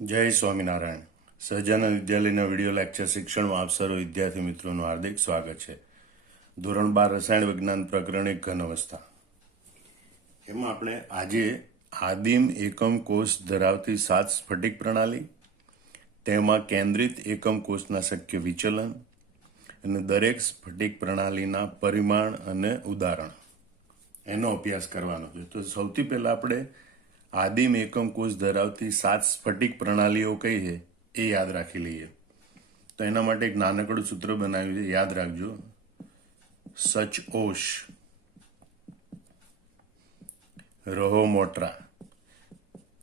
જય સ્વામિનારાયણ. સહજાનંદ વિદ્યાલયના video lecture શિક્ષણમાં આપ સર્વ વિદ્યાર્થી મિત્રોનું હાર્દિક સ્વાગત છે. ધોરણ 12 રસાયણ વિજ્ઞાન પ્રકરણ 1 ઘન અવસ્થા. એમાં આપણે આજે આદિમ એકમ કોષ ધરાવતી 7 સ્ફટિક પ્રણાલી, તેમાં કેન્દ્રિત એકમ કોષના શક્ય વિચલન અને દરેક સ્ફટિક પ્રણાલીના પરિમાણ અને ઉદાહરણ એનો અભ્યાસ કરવાનો છે. તો સૌથી પહેલા આપણે આદિમ એકમ કોષ ધરાવતી 7 સ્ફટિક પ્રણાલીઓ કઈ છે એ યાદ રાખી લઈએ. તો એના માટે એક નાનકડું સૂત્ર બનાવ્યું છે, યાદ રાખજો. સચઓશ રહો મોટ્રા.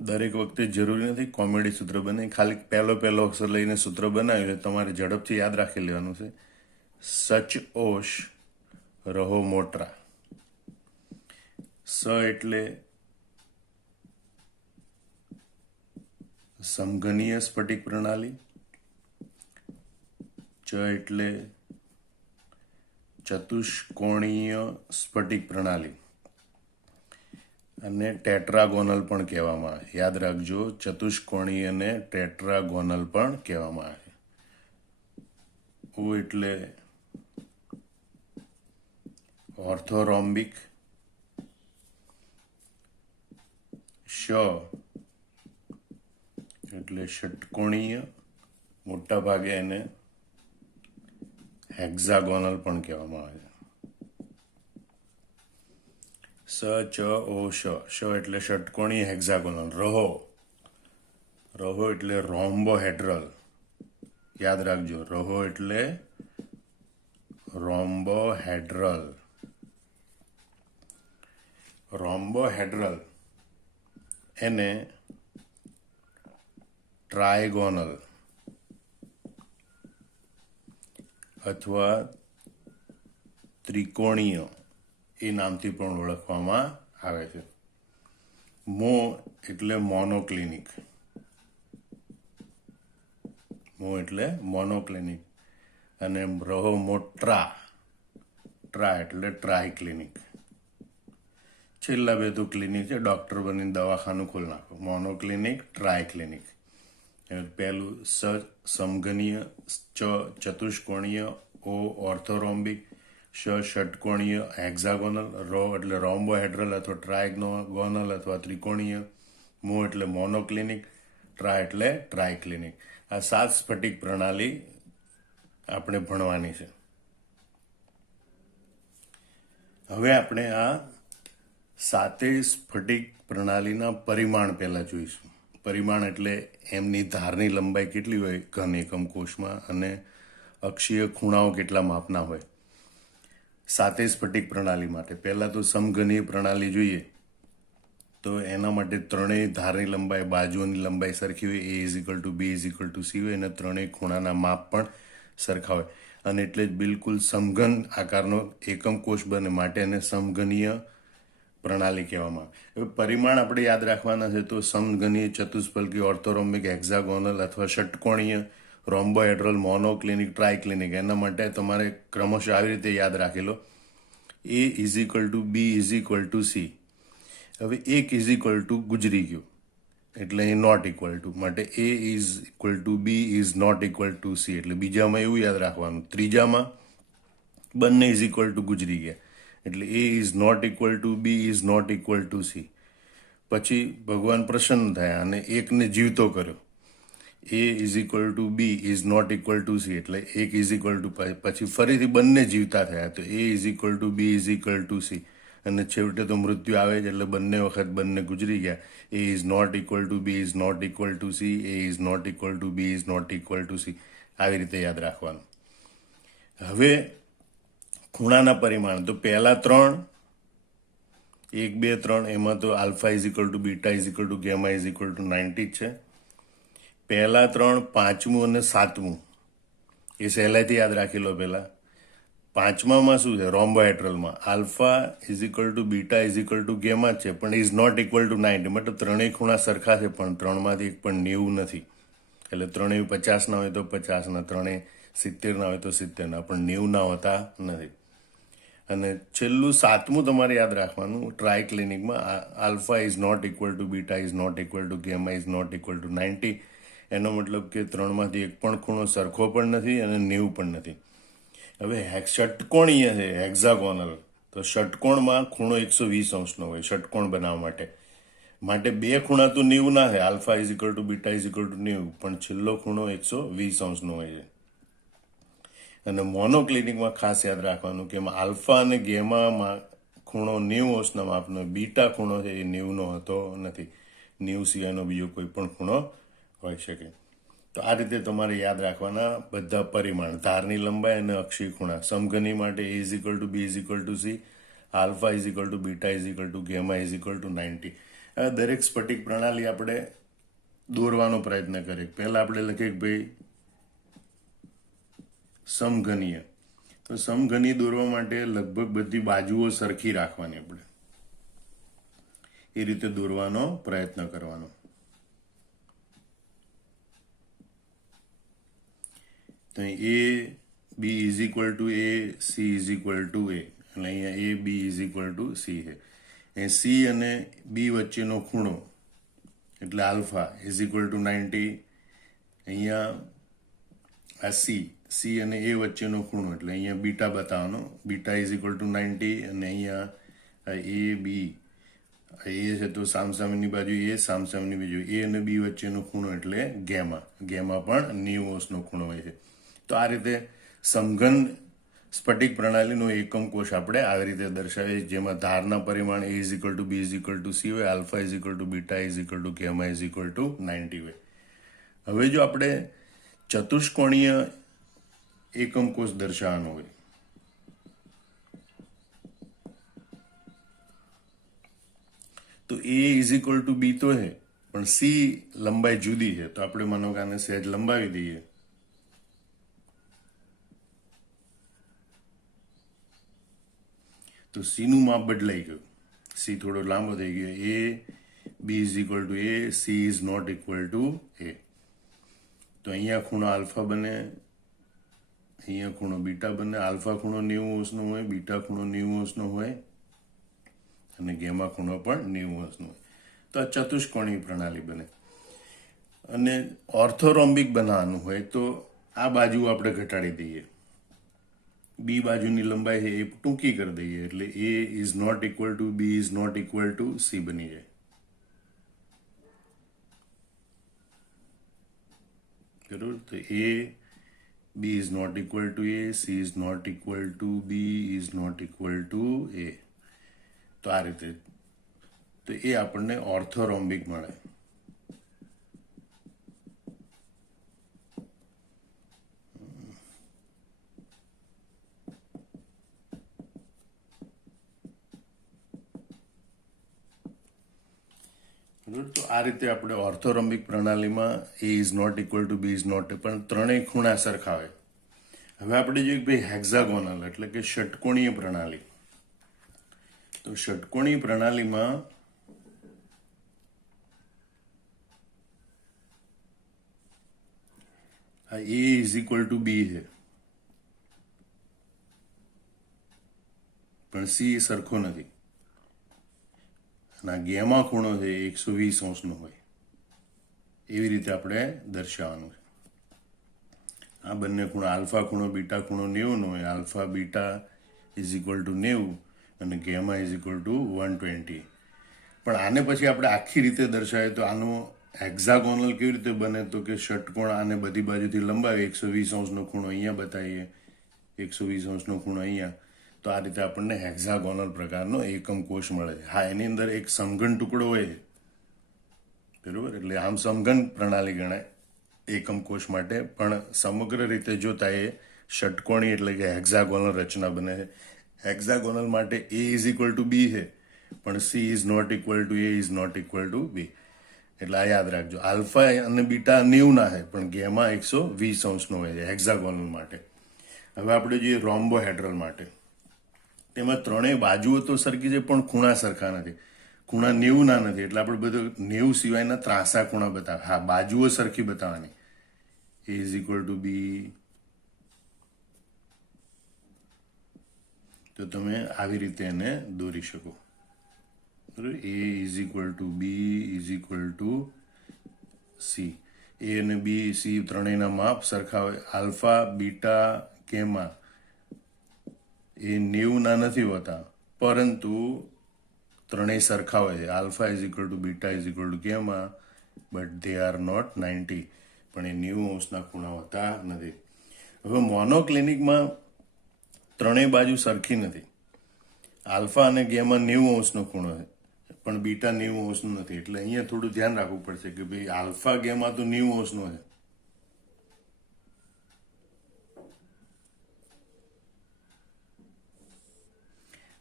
દરેક વખતે જરૂરી નથી કોમેડી સૂત્ર બને, ખાલી પહેલો અક્ષર લઈને સૂત્ર બનાવ્યું છે, તમારે ઝડપથી યાદ રાખી લેવાનું છે. સચઓશ રહો મોટ્રા. સ એટલે સમઘનીય સ્ફટિક પ્રણાલી, ચ એટલે ચતુષ્કોણીય સ્ફટિક પ્રણાલી, અને ટેટ્રાગોનલ પણ કહેવામાં આવે. યાદ રાખજો, ચતુષ્કોણીય અને ટેટ્રાગોનલ પણ કહેવામાં આવે. ઓ એટલે ઓર્થોરોમ્બિક, શ એટલે ષટકોણીય, મોટા ભાગે એને હેક્ઝાગોનલ પણ કહેવામાં આવે છે. સ ચ ઓ શ એટલે ષટકોણીય હેક્ઝાગોનલ. રહો એટલે રોમ્બોહેડ્રલ. યાદ રાખજો, રહો એટલે રોમ્બોહેડ્રલ. રોમ્બોહેડ્રલ એને ટ્રાયગોનલ અથવા ત્રિકોણીય એ નામથી પણ ઓળખવામાં આવે છે. મો એટલે મોનોક્લિનિક. મો એટલે મોનોક્લિનિક. અને રહો મોટ્રા, ટ્રા એટલે ટ્રાયક્લિનિક. છેલ્લા બે તો ક્લિનિક છે, ડોક્ટર બનીને દવાખાનું ખોલી નાખો. મોનોક્લિનિક, ટ્રાયક્લિનિક. પહેલું સ સમઘનીય, ચ ચતુષ્કોણીય, ઓ ઓર્થોરોમ્બિક, શ ષટકોણીય હેક્ઝાગોનલ, રો એટલે રોમ્બોહેડ્રલ અથવા ટ્રાયગોનલ અથવા ત્રિકોણીય, મો એટલે મોનોક્લિનિક, ટ્રા એટલે ટ્રાયક્લિનિક. આ 7 સ્ફટિક પ્રણાલી આપણે ભણવાની છે. હવે આપણે આ 7 સ્ફટિક પ્રણાલીના પરિમાણ પહેલા જોઈશું. પરિમાણ એટલે એમની ધારની લંબાઈ કેટલી હોય ઘન એકમ કોષમાં, અને અક્ષીય ખૂણાઓ કેટલા માપના હોય 7 સ્ફટિક પ્રણાલી માટે. પહેલા તો સમઘનીય પ્રણાલી જોઈએ તો એના માટે ત્રણેય ધારની લંબાઈ, બાજુઓની લંબાઈ સરખી હોય, A = B = C હોય, અને ત્રણેય ખૂણાના માપ પણ સરખા હોય, અને એટલે જ બિલકુલ સમઘન આકારનો એકમ કોષ બને, માટે એને સમઘનીય પ્રણાલી કહેવામાં આવે. હવે પરિમાણ આપણે યાદ રાખવાના છે. તો સમઘનીય, ચતુષ્ફલકી, ઓર્થોરોમ્બિક, હેક્ઝાગોનલ અથવા ષટકોણીય, રોમ્બોહેડ્રલ, મોનોક્લિનિક, ટ્રાયક્લિનિક. એના માટે તમારે ક્રમશઃ આવી રીતે યાદ રાખેલો. A = B = C. હવે એક = ગુજરી ગયો એટલે એ નોટ ઇક્વલ ટુ, માટે A = B ≠ C. એટલે બીજામાં એવું યાદ રાખવાનું. ત્રીજામાં બંને = ગુજરી ગયા એટલે A ≠ B ≠ C. પછી ભગવાન પ્રસન્ન થયા અને એકને જીવતો કર્યો. A = B ≠ C એટલે એક પછી ફરીથી બંને જીવતા થયા તો A = B = C. અને છેવટે તો મૃત્યુ આવે જ એટલે બંને વખત બંને ગુજરી ગયા. A ≠ B ≠ C, A ≠ B ≠ C. આવી રીતે યાદ રાખવાનું. હવે ખૂણાના પરિમાણ તો પહેલા 3, 1, 2, 3, એમાં તો આલ્ફા = બીટા = ગેમા = 90 છે. પહેલા 3, 5મું અને 7મું એ સહેલાઈથી યાદ રાખી લો. પહેલા 5મામાં શું છે? રોમ્બોહેડ્રલમાં આલ્ફા = બીટા = ગેમા છે, પણ ઇઝ નોટ ઇક્વલ ટુ 90. મતલબ ત્રણેય ખૂણા સરખા છે, પણ 3માંથી એક પણ 90 નથી. એટલે ત્રણેય 50 ના હોય તો 50 ના, ત્રણેય 70 ના હોય તો 70 ના, પણ 90 ના હોતા નથી. અને છેલ્લું 7મું તમારે યાદ રાખવાનું. ટ્રાયક્લિનિકમાં alpha is not equal to beta is not equal to gamma is not equal to 90. એનો મતલબ કે 3માંથી એક પણ ખૂણો સરખો પણ નથી અને 90 પણ નથી. હવે ષટકોણીય છે, હેક્ઝાગોનલ, તો ષટકોણમાં ખૂણો 120 અંશનો હોય ષટકોણ બનાવવા માટે બે ખૂણા તો 90 ના હોય, alpha is equal to beta is equal to 90, પણ છેલ્લો ખૂણો 120 અંશનો હોય છે. અને મોનોક્લિનિકમાં ખાસ યાદ રાખવાનું કે એમાં આલ્ફા અને ગેમામાં ખૂણો 90 અંશના માપનો, બીટા ખૂણો છે એ 90નો હોતો નથી. 90 સિવાયનો બીજો કોઈ પણ ખૂણો હોઈ શકે. તો આ રીતે તમારે યાદ રાખવાના બધા પરિમાણ, ધારની લંબાઈ અને અક્ષી ખૂણા. સમઘની માટે a is equal to b is equal to c, alpha is equal to beta is equal to gamma is equal to 90. હવે દરેક સ્ફટિક પ્રણાલી આપણે દોરવાનો પ્રયત્ન કરીએ. પહેલા આપણે લખીએ કે ભાઈ સમઘનીય. તો સમઘની દોરવા માટે લગભગ બધી બાજુઓ સરખી રાખવાની, આપણે એ રીતે દોરવાનો પ્રયત્ન કરવાનો. તો A B is equal to A, C is equal to A, એટલે અહીંયા A B is equal to C છે. એ સી અને બી વચ્ચેનો ખૂણો એટલે આલ્ફા ઇઝ ઇક્વલ ટુ 90. અહીંયા આ સી અને એ વચ્ચેનો ખૂણો એટલે અહીંયા બીટા બતાવવાનો, બીટા ઇઝ ઇક્વલ ટુ 90. અને અહીંયા એ બી, એ છે તો સામસામેની બાજુ એ, સામસામેની બાજુ એ અને બી વચ્ચેનો ખૂણો એટલે ગેમા પણ 90 અંશનો ખૂણો હોય છે. તો આ રીતે સમઘન સ્ફટિક પ્રણાલીનો એકમ કોષ આપણે આવી રીતે દર્શાવીએ, જેમાં ધારના પરિમાણ a is equal to b is equal to c હોય, alpha is equal to beta is equal to gamma is equal to 90 હોય. હવે જો આપણે ચતુષ્કોણીય એકમ કોષ દર્શાવવાનો હોય તો a is equal to b તો છે, પણ c લંબાઈ જુદી છે. તો આપણે માનો કે આને સહેજ લંબાવી દઈએ. તો c નું માપ બદલાઈ ગયું, c થોડો લાંબો થઈ ગયો. a b is equal to a, c is not equal to a. તો અહીંયા ખૂણો આલ્ફા બને, અહીંયા ખૂણો બીટા બને. આલ્ફા ખૂણો 90 અંશનો હોય, બીટા ખૂણો 90 અંશનો હોય અને ગેમા ખૂણો પણ 90 અંશનો હોય. તો આ ચતુષ્કોણીય પ્રણાલી બને. અને ઓર્થોરોમ્બિક બનાવવાનું હોય તો આ બાજુ આપણે ઘટાડી દઈએ, બી બાજુની લંબાઈ છે એ ટૂંકી કરી દઈએ, એટલે a is not equal to b is not equal to c બની જાય. બરોબર. તો a b is not equal to a, c is not equal to b is not equal to a. તો આ રીતે, તો એ આપણને ઓર્થોરોમ્બિક મળે. તો આ રીતે આપણે ઓર્થોરોમ્બિક પ્રણાલીમાં a is not equal to b is not, પણ ત્રણેય ખૂણા સરખા હોય. હવે આપણે જોઈએ કે ભાઈ હેક્ઝાગોનલ એટલે કે ષટકોણીય પ્રણાલી. તો ષટકોણીય પ્રણાલીમાં આ a is equal to b છે, પણ c સરખો નથી. અને ગેમા ખૂણો છે 120 અંશનો હોય. એવી રીતે આપણે દર્શાવવાનું છે. આ બંને ખૂણો, આલ્ફા ખૂણો બીટા ખૂણો 90 નો હોય, alpha beta is equal to 90 અને ગેમા ઇઝ ઇક્વલ ટુ 120. પણ આને પછી આપણે આખી રીતે દર્શાવીએ તો આનો હેક્ઝાગોનલ કેવી રીતે બને? તો કે ષટકોણ આને બધી બાજુથી લંબાવી, 120 અંશનો ખૂણો અહીંયા બતાવીએ, 120 અંશનો ખૂણો અહીંયા. તો આ રીતે આપણને હેક્ઝાગોનલ પ્રકારનો એકમ કોષ મળે છે. હા, એની અંદર એક સમઘન ટુકડો હોય છે, બરોબર, એટલે આમ સમઘન પ્રણાલી ગણાય એકમ કોષ માટે, પણ સમગ્ર રીતે જોતા એ ષટકોણી એટલે કે હેક્ઝાગોનલ રચના બને છે. હેક્ઝાગોનલ માટે a is equal to b છે, પણ c is not equal to a is not equal to b. એટલે આ યાદ રાખજો. આલ્ફા અને બીટા 90 ના છે, પણ ગેમા 120 અંશનો હોય છે હેક્ઝાગોનલ માટે. હવે આપણે જોઈએ રોમ્બોહેડ્રલ માટે. તેમાં ત્રણેય બાજુઓ તો સરખી છે, પણ ખૂણા સરખા નથી. ખૂણા 90 ના નથી, એટલે આપણે બધું 90 સિવાયના ત્રાંસા ખૂણા બતાવે. હા, બાજુઓ સરખી બતાવવાની. a is equal to b, તો તમે આવી રીતે એને દોરી શકો. બરાબર. a is equal to b is equal to c. A અને બી સી ત્રણેયના માપ સરખા હોય. આલ્ફા બીટા ગેમા એ 90ના નથી હોતા, પરંતુ ત્રણેય સરખા હોય છે. Alpha is equal to beta is equal to gamma, but they are not 90. પણ એ 90° ખૂણા હોતા નથી. હવે મોનોક્લિનિકમાં ત્રણેય બાજુ સરખી નથી. આલ્ફા અને ગેમા 90° ખૂણો છે, પણ બીટા 90° નથી. એટલે અહીંયા થોડું ધ્યાન રાખવું પડશે કે ભાઈ આલ્ફા ગેમા તો 90° છે,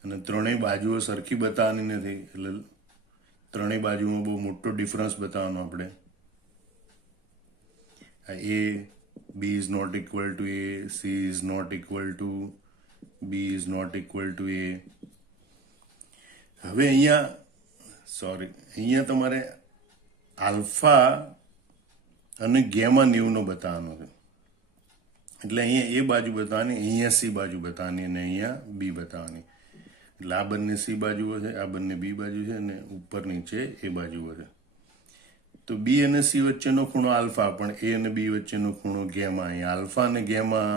અને ત્રણેય બાજુઓ સરખી બતાવવાની નથી. એટલે ત્રણેય બાજુમાં બહુ મોટો ડિફરન્સ બતાવવાનો આપણે. A B is not equal to A, C is not equal to B is not equal to A. હવે અહીંયા તમારે આલ્ફા અને ગેમા 90નો બતાવવાનો છે. એટલે અહીંયા એ બાજુ બતાવવાની, અહીંયા સી બાજુ બતાવવાની, અને અહીંયા બી બતાવવાની. એટલે આ બંને સી બાજુઓ છે, આ બંને બી બાજુ છે, અને ઉપર નીચે એ બાજુઓ છે. તો બી અને સી વચ્ચેનો ખૂણો આલ્ફા, પણ એ અને બી વચ્ચેનો ખૂણો ગેમા. અહીંયા આલ્ફા અને ગેમા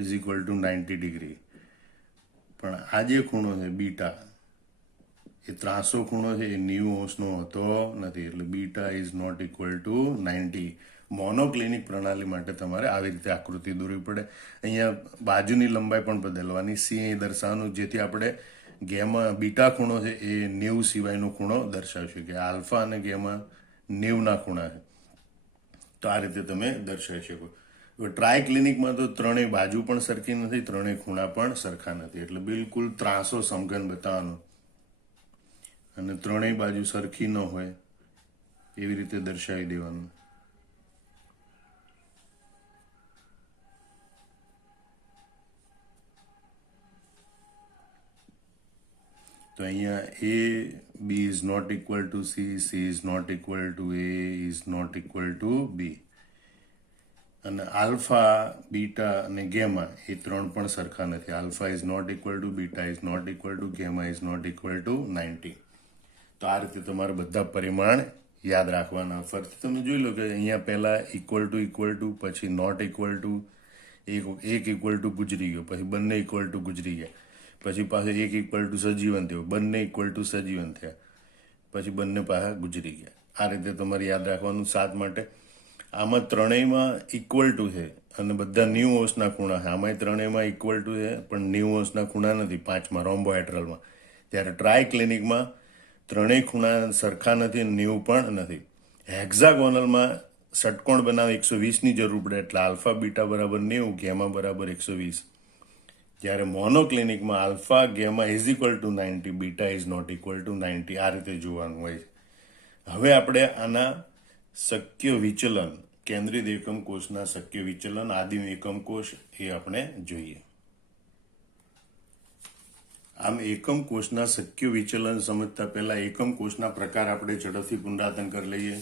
ઇઝ ઇક્વલ ટુ 90°. પણ આ જે ખૂણો છે બીટા, એ ત્રાસો ખૂણો છે, એ 90°નો હોતો નથી. એટલે beta is not equal to 90. Monoclinic પ્રણાલી માટે તમારે આવી રીતે આકૃતિ દોરવી પડે. અહીંયા બાજુની લંબાઈ પણ બદલવાની. સી અહીં દર્શાવવાનું, જેથી આપણે ગેમા બીટા ખૂણો છે એ 90 સિવાયનો ખૂણો દર્શાવશું, કે આલ્ફા અને ગેમા 90ના ખૂણા છે. તો આ રીતે તમે દર્શાવી શકો. ટ્રાય ક્લિનિકમાં તો ત્રણેય બાજુ પણ સરખી નથી, ત્રણેય ખૂણા પણ સરખા નથી. એટલે બિલકુલ ત્રાસો સમઘન બતાવવાનો, અને ત્રણેય બાજુ સરખી ન હોય એવી રીતે દર્શાવી દેવાનું. તો અહીંયા A B is not equal to C, C is not equal to A, is not equal to B. અને આલ્ફા બીટા અને ગેમા એ ત્રણ પણ સરખા નથી. Alpha is not equal to beta is not equal to gamma is not equal to 90. તો આ રીતે તમારે બધા પરિમાણ યાદ રાખવાના. ફરીથી તમે જોઈ લો કે અહીંયા પહેલાં ઇક્વલ ટુ, પછી નોટ ઇક્વલ ટુ, એક ઇક્વલ ટુ ગુજરી ગયો, પછી બંને ઇક્વલ ટુ ગુજરી ગયા, પછી પાછું એક ઇક્વલ ટુ સજીવન થયો, બંને ઇક્વલ ટુ સજીવન થયા, પછી બંને પાછા ગુજરી ગયા. આ રીતે તમારે યાદ રાખવાનું 7 માટે. આમાં ત્રણેયમાં ઇક્વલ ટુ છે અને બધા 90°ના ખૂણા છે. આમાંય ત્રણેયમાં ઇક્વલ ટુ છે, પણ 90°ના ખૂણા નથી 5માં રોમ્બોહેડ્રલમાં. ત્યારે ટ્રાય ક્લિનિકમાં ત્રણેય ખૂણા સરખા નથી, 90 પણ નથી. હેક્ઝાગોનલમાં ષટકોણ બનાવે 120ની જરૂર પડે. એટલે આલ્ફા બીટા બરાબર 90, ગેમા બરાબર 120. જ્યારે મોનોક્લિનિકમાં alpha gamma is equal to 90, beta is not equal to 90. આ રીતે જોવાનું હોય છે. હવે આપણે આના શક્ય વિચલન, કેન્દ્રિત એકમ કોષના શક્ય વિચલન, આદિમ એકમ કોષ, એ આપણે જોઈએ. આમ એકમ કોષના શક્ય વિચલન સમજતા પહેલા એકમ કોષના પ્રકાર આપણે ઝડપથી પુનરાવર્તન કરી લઈએ.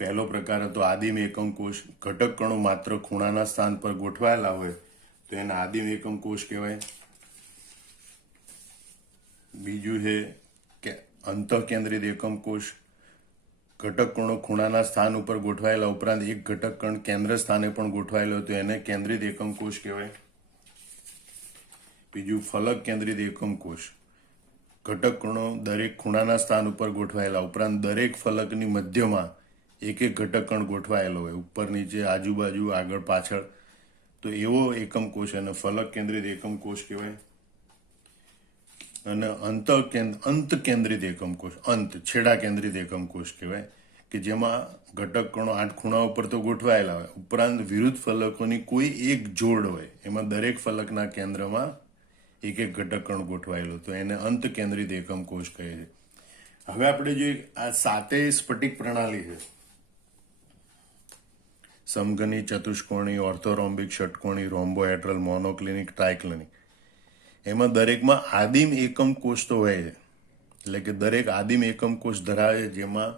પહેલો પ્રકાર હતો આદિમ એકમ કોષ. ઘટક કણો માત્ર ખૂણાના સ્થાન પર ગોઠવાયેલા હોય તો એને આદિમ એકમ કોષ કહેવાય. બીજું છે કે અંતઃકેન્દ્રિત એકમ કોષ. ઘટક કણો ખૂણાના સ્થાન ઉપર ગોઠવાયેલા ઉપરાંત એક ઘટક કણ કેન્દ્ર સ્થાને પણ ગોઠવાયેલો તો એને કેન્દ્રિત એકમ કોષ કહેવાય. બીજું ફલક કેન્દ્રિત એકમ કોષ. ઘટક કણો દરેક ખૂણાના સ્થાન ઉપર ગોઠવાયેલા ઉપરાંત દરેક ફલકની મધ્યમાં એક એક ઘટક કણ ગોઠવાયેલો હોય, ઉપર નીચે આજુબાજુ આગળ પાછળ. તો એવો એકમ કોષ અને ફલક કેન્દ્રિત એકમ કોષ કહેવાય. અને અંત કેન્દ્રિત એકમ કોષ, છેડા કેન્દ્રિત એકમ કોષ કહેવાય, કે જેમાં ઘટક કણો 8 ખૂણા ઉપર તો ગોઠવાયેલા હોય, ઉપરાંત વિરુદ્ધ ફલકોની કોઈ એક જોડ હોય, એમાં દરેક ફલકના કેન્દ્રમાં એક એક ઘટક કણ ગોઠવાયેલો, તો એને અંત કેન્દ્રિત એકમ કોષ કહે છે. હવે આપણે જોઈએ આ 7 સ્ફટિક પ્રણાલી છે. સમઘની, ચતુષ્કોણી, ઓર્થોરોમ્બિક, ષટકોણી, રોમ્બોહેડ્રલ, મોનોક્લિનિક, ટ્રાયક્લિનિક. એમાં દરેકમાં આદિમ એકમ કોષ તો હોય છે. એટલે કે દરેક આદિમ એકમ કોષ ધરાવે, જેમાં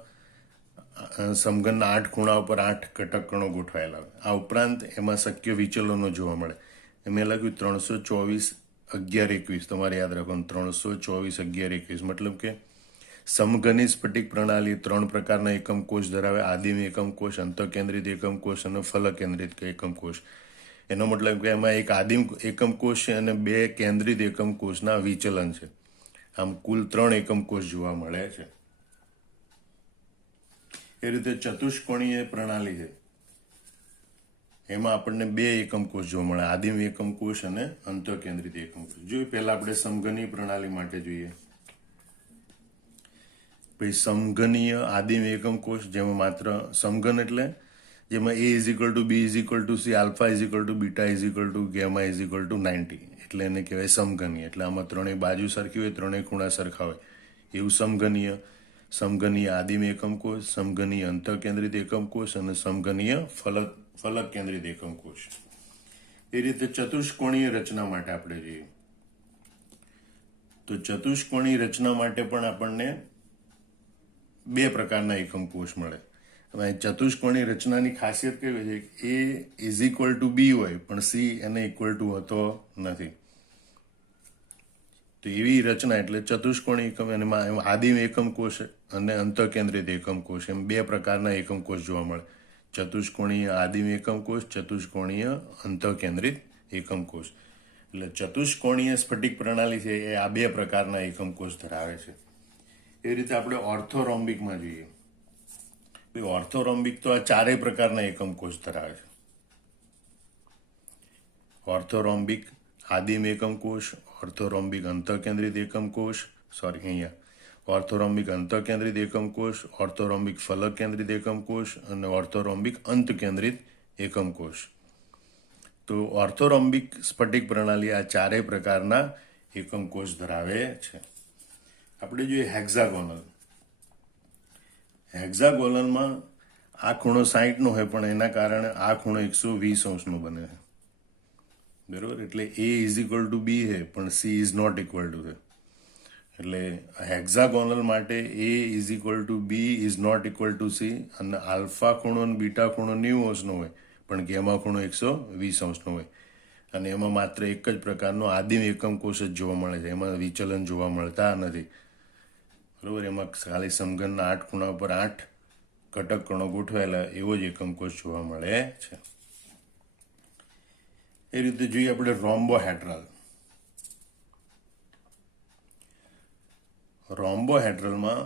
સમઘનના 8 ખૂણા ઉપર 8 ઘટક કણો ગોઠવાયેલા હોય. આ ઉપરાંત એમાં શક્ય વિચલનો જોવા મળે. મેં લખ્યું 324, 11, 21. તમારે યાદ રાખવાનું 324, 11, 21. મતલબ કે સમઘની સ્ફટિક પ્રણાલી 3 પ્રકારના એકમ કોષ ધરાવે: આદિમ એકમ કોષ, અંતઃકેન્દ્રિત એકમ કોષ અને ફલક કેન્દ્રિત એકમ કોષ. એનો મતલબ કે એમાં એક આદિમ એકમ કોષ છે અને 2 કેન્દ્રિત એકમ કોષના વિચલન છે. આમ કુલ 3 એકમ કોષ જોવા મળે છે. એ રીતે ચતુષ્કોણીય પ્રણાલી છે, એમાં આપણને 2 એકમ કોષ જોવા મળે: આદિમ એકમ કોષ અને અંતઃકેન્દ્રિત એકમ કોષ. જોઈએ પહેલા આપણે સમઘનીય પ્રણાલી માટે જોઈએ. પછી સમઘનીય આદિમ એકમ કોષ, જેમાં માત્ર સમઘન એટલે જેમાં a is equal to b is equal to c, alpha is equal to beta is equal to gamma is equal to 90, એટલે એને કહેવાય સમઘનીય. એટલે આમાં ત્રણેય બાજુ સરખી હોય, ત્રણેય ખૂણા સરખા હોય, એવું સમઘનીય. સમઘનીય આદિમ એકમ કોષ, સમઘનીય અંતઃકેન્દ્રિત એકમ કોષ અને સમઘનીય ફલક કેન્દ્રિત એકમ કોષ. એ રીતે ચતુષ્કોણીય રચના માટે આપણે જોઈએ તો ચતુષ્કોણીય રચના માટે પણ આપણને 2 પ્રકારના એકમ કોષ મળે. હવે ચતુષ્કોણીય રચનાની ખાસિયત કેવી છે? એ ઇઝ ઇક્વલ ટુ બી હોય પણ સી એને ઇક્વલ ટુ હોતો નથી. તો એવી રચના એટલે ચતુષ્કોણીય એકમ, એમાં આદિમ એકમ કોષ અને અંતઃકેન્દ્રિત એકમ કોષ, એમ 2 પ્રકારના એકમ કોષ જોવા મળે: ચતુષ્કોણીય આદિમ એકમ કોષ, ચતુષ્કોણીય અંતઃકેન્દ્રિત એકમ કોષ. એટલે ચતુષ્કોણીય સ્ફટિક પ્રણાલી છે એ આ 2 પ્રકારના એકમ કોષ ધરાવે છે. એ રીતે આપણે ઓર્થોરોમ્બિકમાં જોઈએ. ઓર્થોરોમ્બિક તો આ 4 પ્રકારના એકમ કોષ ધરાવે છે: ઓર્થોરોમ્બિક આદિમ એકમ કોષ, ઓર્થોરોમ્બિક અંતઃકેન્દ્રિત એકમ કોષ, ઓર્થોરોમ્બિક અંતઃકેન્દ્રિત એકમ કોષ, ઓર્થોરોમ્બિક ફલક કેન્દ્રિત એકમ કોષ અને ઓર્થોરોમ્બિક અંતકેન્દ્રિત એકમ કોષ. તો ઓર્થોરોમ્બિક સ્ફટિક પ્રણાલી આ 4 પ્રકારના એકમ કોષ ધરાવે છે. આપણે જોઈએ હેક્ઝાગોનલ. હેક્ઝાગોનલમાં આ ખૂણો 60 નો હોય, પણ એના કારણે આ ખૂણો 120 અંશનો બને છે. બરોબર? એટલે a is equal to b છે પણ c is not equal to છે. એટલે હેક્ઝાગોનલ માટે a is equal to b is not equal to c અને આલ્ફા ખૂણો અને બીટા ખૂણો 90 અંશનો હોય પણ ગેમા ખૂણો 120 અંશનો હોય. અને એમાં માત્ર એક જ પ્રકારનો આદિમ એકમ કોષ જ જોવા મળે છે, એમાં વિચલન જોવા મળતા નથી. બરોબર? એમાં ખાલી સમઘનના 8 ખૂણા ઉપર 8 ઘટક કણો ગોઠવાયેલા એવો જ એકમ કોષ જોવા મળે છે. એ રીતે જોઈએ આપણે રોમ્બોહેડ્રલ. રોમ્બોહેડ્રલમાં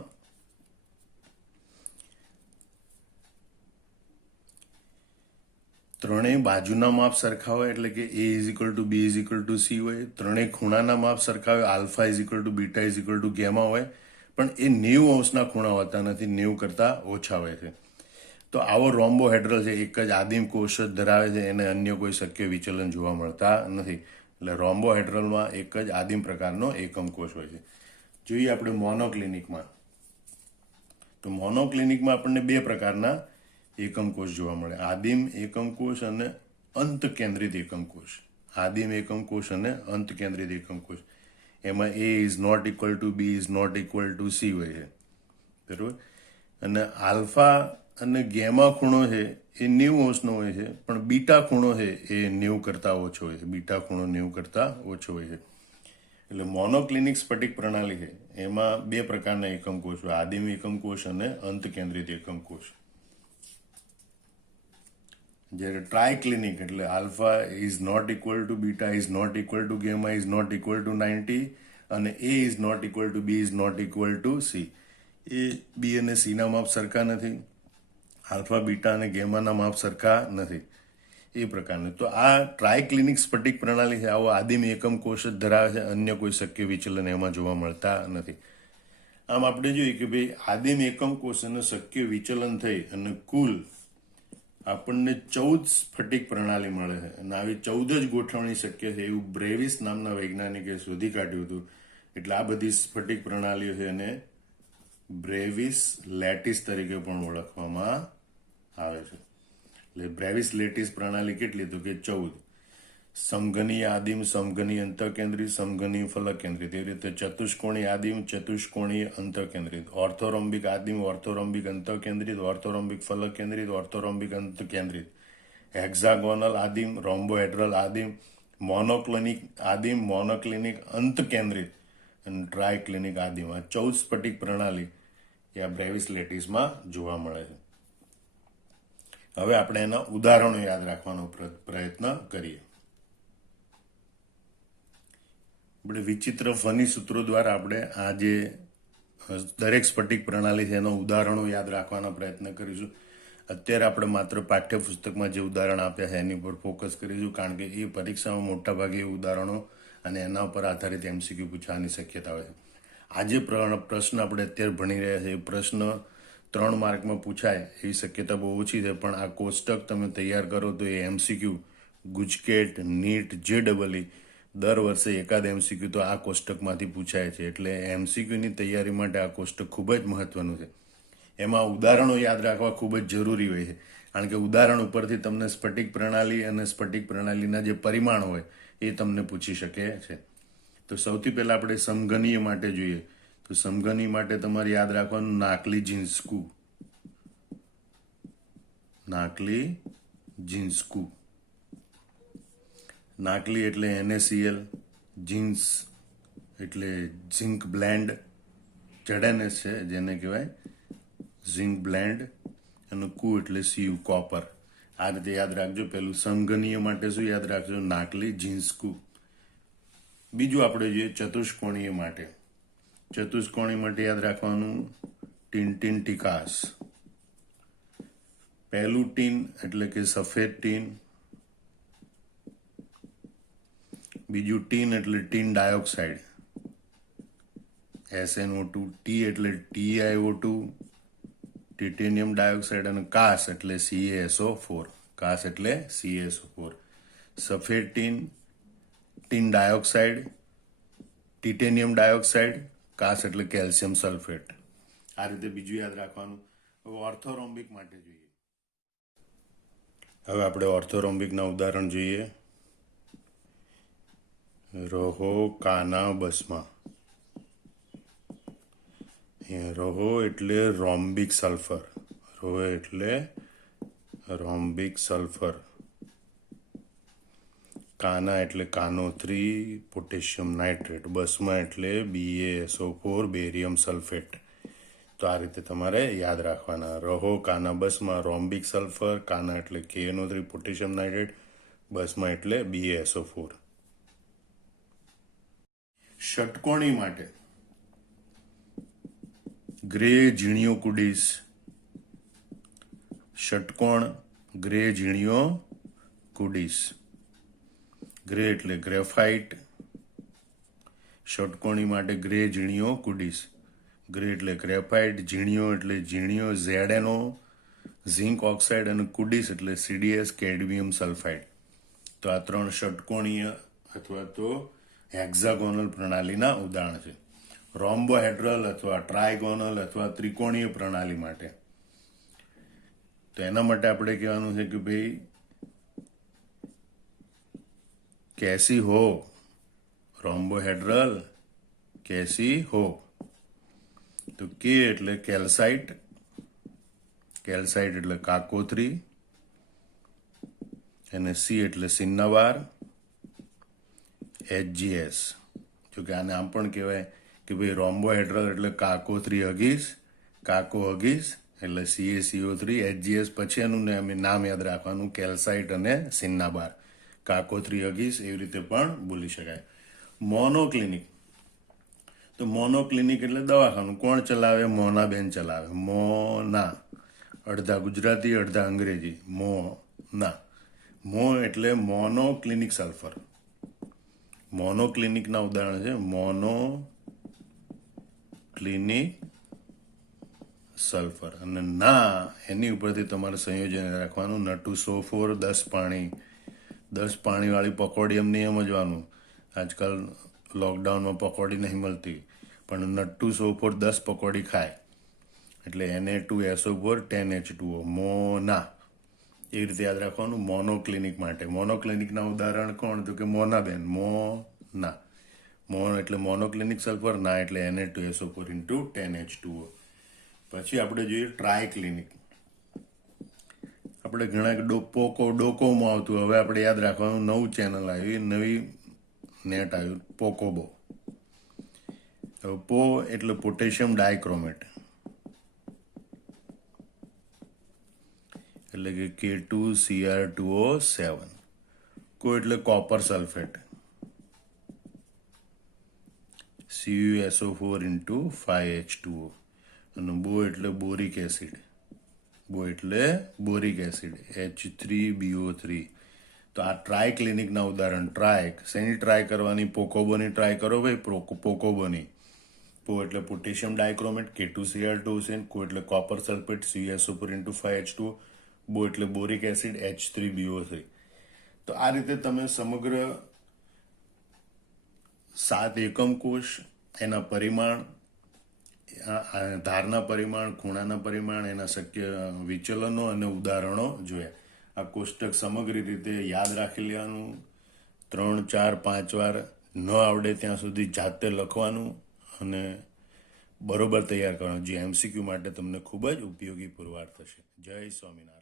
ત્રણેય બાજુના માપ સરખા હોય, એટલે કે a is equal to b is equal to c હોય. ત્રણેય ખૂણાના માપ સરખા હોય, alpha is equal to beta is equal to gamma હોય, પણ એ 90 અંશના ખૂણા હોતા નથી, 90 કરતાં ઓછા હોય છે. તો આવો રોમ્બોહેડ્રલ છે, એક જ આદિમ કોષ જ ધરાવે છે, એને અન્ય કોઈ શક્ય વિચલન જોવા મળતા નથી. એટલે રોમ્બોહેડ્રલમાં એક જ આદિમ પ્રકારનો એકમ કોષ હોય છે. જોઈએ આપણે મોનોક્લિનિકમાં. તો મોનોક્લિનિકમાં આપણને 2 પ્રકારના એકમ કોષ જોવા મળે: આદિમ એકમ કોષ અને અંતકેન્દ્રિત એકમ કોષ. આદિમ એકમ કોષ અને અંતકેન્દ્રિત એકમ કોષ. એમાં a is not equal to b is not equal to c હોય છે. બરોબર? અને આલ્ફા અને ગેમા ખૂણો છે એ 90 અંશનો હોય છે, પણ બીટા ખૂણો છે એ 90 કરતાં ઓછો હોય છે. બીટા ખૂણો 90 કરતાં ઓછો હોય છે. એટલે મોનોક્લિનિક સ્ફટિક પ્રણાલી છે એમાં 2 પ્રકારના એકમ કોષ હોય: આદિમ એકમ કોષ અને અંતકેન્દ્રિત એકમ કોષ. જ્યારે ટ્રાયક્લિનિક એટલે alpha is not equal to beta is not equal to gamma is not equal to 90 અને a is not equal to b is not equal to c. A b અને c ના માપ સરખા નથી, આલ્ફા બીટા અને ગેમાના માપ સરખા નથી, એ પ્રકારનું. તો આ ટ્રાયક્લિનિક સ્ફટિક પ્રણાલી છે, આવો આદિમ એકમ કોષ જ ધરાવે છે, અન્ય કોઈ શક્ય વિચલન એમાં જોવા મળતા નથી. આમ આપણે જોઈએ કે ભાઈ આદિમ એકમ કોષ અને શક્ય વિચલન થઈ અને કુલ આપણને 14 સ્ફટિક પ્રણાલી મળે છે. અને આવી 14 જ ગોઠવણી શક્ય છે એવું બ્રેવિસ નામના વૈજ્ઞાનિકે શોધી કાઢ્યું હતું. એટલે આ બધી સ્ફટિક પ્રણાલીઓ છે એને બ્રેવિસ લેટિસ તરીકે પણ ઓળખવામાં આવે છે. એટલે બ્રેવિસ લેટિસ પ્રણાલી કેટલી? તો કે 14: સમઘનીય આદિમ, સમઘનીય અંતઃકેન્દ્રિત, સમઘનીય ફલક કેન્દ્રિત. એ રીતે ચતુષ્કોણીય આદિમ, ચતુષ્કોણીય અંતઃકેન્દ્રિત, ઓર્થોરોમ્બિક આદિમ, ઓર્થોરોમ્બિક અંતઃકેન્દ્રિત, ઓર્થોરોમ્બિક ફલક કેન્દ્રિત, ઓર્થોરોમ્બિક અંતઃકેન્દ્રિત, હેક્ઝાગોનલ આદિમ, રોમ્બોહેડ્રલ આદિમ, મોનોક્લિનિક આદિમ, મોનોક્લિનિક અંતકેન્દ્રિત અને ટ્રાયક્લિનિક આદિમ. આ 14 સ્ફટિક પ્રણાલી એ આ બ્રેવિસ લેટિસમાં જોવા મળે છે. હવે આપણે એના ઉદાહરણો યાદ રાખવાનો પ્રયત્ન કરીએ. આપણે વિચિત્ર ફની સૂત્રો દ્વારા આપણે આ જે દરેક સ્ફટિક પ્રણાલી છે એનો ઉદાહરણો યાદ રાખવાનો પ્રયત્ન કરીશું. અત્યારે આપણે માત્ર પાઠ્યપુસ્તકમાં જે ઉદાહરણ આપ્યા છે એની ઉપર ફોકસ કરીશું, કારણ કે એ પરીક્ષામાં મોટાભાગે એ ઉદાહરણો અને એના ઉપર આધારિત MCQ પૂછવાની શક્યતા હોય છે. આજે પ્રશ્ન આપણે અત્યારે ભણી રહ્યા છીએ, એ પ્રશ્ન 3 માર્કમાં પૂછાય એવી શક્યતા બહુ ઓછી છે, પણ આ કોષ્ટક તમે તૈયાર કરો તો એ MCQ ગુજકેટ, નીટ, JEE દર વર્ષે એકાદ MCQ તો આ કોષ્ટકમાંથી પૂછાય છે. એટલે MCQની તૈયારી માટે આ કોષ્ટક ખૂબ જ મહત્વનું છે. એમાં ઉદાહરણો યાદ રાખવા ખૂબ જ જરૂરી હોય છે, કારણ કે ઉદાહરણ ઉપરથી તમને સ્ફટિક પ્રણાલી અને સ્ફટિક પ્રણાલીના જે પરિમાણ હોય એ તમને પૂછી શકે છે. તો સૌથી પહેલાં આપણે સમઘનીય માટે જોઈએ. તો સમઘનીય માટે તમારે યાદ રાખવાનું નાકલી ઝીંસ્કુ. નાકલી ઝીંસ્કુ. નાકલી એટલે NaCl, જીન્સ એટલે ઝિંક બ્લેન્ડ, ZnS છે જેને કહેવાય ઝિંક બ્લેન્ડ, અને કુ એટલે Cu કોપર. આ રીતે યાદ રાખજો. પેલું સમઘનીય માટે શું યાદ રાખજો? નાકલી ઝીંસ્કુ. બીજું આપણે જોઈએ ચતુષ્કોણીય માટે. ચતુષ્કોણીય માટે યાદ રાખવાનું ટીન ટીકાસ. પહેલું ટીન એટલે કે સફેદ ટીન, બીજું ટીન એટલે ટીન ડાયોક્સાઇડ SnO2, ટી એટલે TiO2 ટિટેનિયમ ડાયોક્સાઇડ, અને કાસ એટલે CaSO4. કાસ એટલે CaSO4. સફેદ tin, tin dioxide, titanium dioxide, કાસ એટલે કેલ્શિયમ સલ્ફેટ. આ રીતે બીજું યાદ રાખવાનું. હવે ઓર્થોરોમ્બિક માટે જોઈએ. હવે આપણે ઓર્થોરોમ્બિકના ઉદાહરણ જોઈએ. રહો, કાના, બસમા. રહો એટલે રોમ્બિક સલ્ફર. રહો એટલે રોમ્બિક સલ્ફર. કાના એટલે કાનો3 પોટેશિયમ નાઇટ્રેટ. બસમા એટલે BaSO4 બેરિયમ સલ્ફેટ. તો આ રીતે તમારે યાદ રાખવાના. રહો, કાના, બસમા રોમ્બિક સલ્ફર. કાના એટલે KNO3 પોટેશિયમ નાઇટ્રેટ. બસમા એટલે BaSO4. ષટકોણી માટે ગ્રે ઝીણીઓ કુડીસ. ષટકોણ ગ્રે ઝીણીઓ કુડીસ. ગ્રે એટલે ગ્રેફાઇટ. ષટકોણી માટે ગ્રે ઝીણીઓ કુડીસ. ગ્રે એટલે ગ્રેફાઇટ, ઝીણીઓ એટલે ઝીણીઓ ZnO ઝિંક ઓક્સાઇડ, અને કુડીસ એટલે CdS કેડમિયમ સલ્ફાઇડ. તો આ 3 ષટકોણીય અથવા તો હેક્ઝાગોનલ પ્રણાલીના ઉદાહરણ છે. રોમ્બોહેડ્રલ અથવા ટ્રાયગોનલ અથવા ત્રિકોણીય પ્રણાલી માટે તો એના માટે આપણે કહેવાનું છે કે ભાઈ કેસી હો. રોમ્બોહેડ્રલ કેસી હો. તો કે એટલે કેલ્સાઇટ. કેલ્સાઇટ એટલે કાકો3, અને સી એટલે સિન્નાવાર, HGS. જો કે આને આમ પણ કહેવાય કે ભાઈ રોમ્બોહેડ્રલ એટલે કાકો3 હગીસ, કાકો હગીસ એટલે CaCO3, HGS. પછી એનું નામ યાદ રાખવાનું કેલ્સાઇટ અને સિન્નાબાર. કાકો3 હગીસ એવી રીતે પણ બોલી શકાય. મોનોક્લિનિક. તો મોનોક્લિનિક એટલે દવાખાનું. કોણ ચલાવે? મોનાબેન ચલાવે. મોના. અડધા ગુજરાતી અડધા અંગ્રેજી. મોના. મો એટલે મોનોક્લિનિક સલ્ફર. મોનોક્લિનિકના ઉદાહરણ છે મોનોક્લિનિક સલ્ફર. અને ના એની ઉપરથી તમારે સંયોજન રાખવાનું. નટુસોફોર 10 પાણી. 10 પાણીવાળી પકોડી એમ નહીં સમજવાનું. આજકાલ લોકડાઉનમાં પકોડી નહીં મળતી, પણ નટુસોફોર 10 પકોડી ખાય એટલે Na2SO4 10H2O. મોના. એવી રીતે યાદ રાખવાનું મોનોક્લિનિક માટે. મોનોક્લિનિકના ઉદાહરણ કોણ? તો કે મોનાબેન. મોના. મોન એટલે મોનોક્લિનિક સલ્ફર, ના એટલે Na2SO4 10H2O. પછી આપણે જોઈએ ટ્રાયક્લિનિક. આપણે ઘણા ડોકોમાં આવતું, હવે આપણે યાદ રાખવાનું નવું ચેનલ આવ્યું, નવી નેટ આવ્યું પોકોબો. હવે પો એટલે પોટેશિયમ ડાયક્રોમેટ. એટલે કે K2Cr2O7. કો એટલે copper sulphate, CuSO4 into 5H2O. અને બો એટલે બોરિક એસિડ, બો એટલે બોરિક એસિડ H3BO3. તો આ ટ્રાય ક્લિનિકના ઉદાહરણ. ટ્રાય શેની ટ્રાય કરવાની? પોકોબોની ટ્રાય કરો ભાઈ, પોકોબોની. પો એટલે પોટેશિયમ ડાયક્રોમેટ K2Cr2O7. કો એટલે copper sulphate CuSO4 into 5H2O. બો એટલે બોરિક એસિડ H3BO3. તો આ રીતે તમે સમગ્ર 7 એકમ કોષ, એના પરિમાણ, ધારના પરિમાણ, ખૂણાના પરિમાણ, એના શક્ય વિચલનો અને ઉદાહરણો જોયા. આ કોષ્ટક સમગ્ર રીતે યાદ રાખી લેવાનું. 3, 4, 5 વાર ન આવડે ત્યાં સુધી જાતે લખવાનું અને બરોબર તૈયાર કરવાનું, જે MCQ માટે તમને ખૂબ જ ઉપયોગી પુરવાર થશે. જય સ્વામિનારાયણ.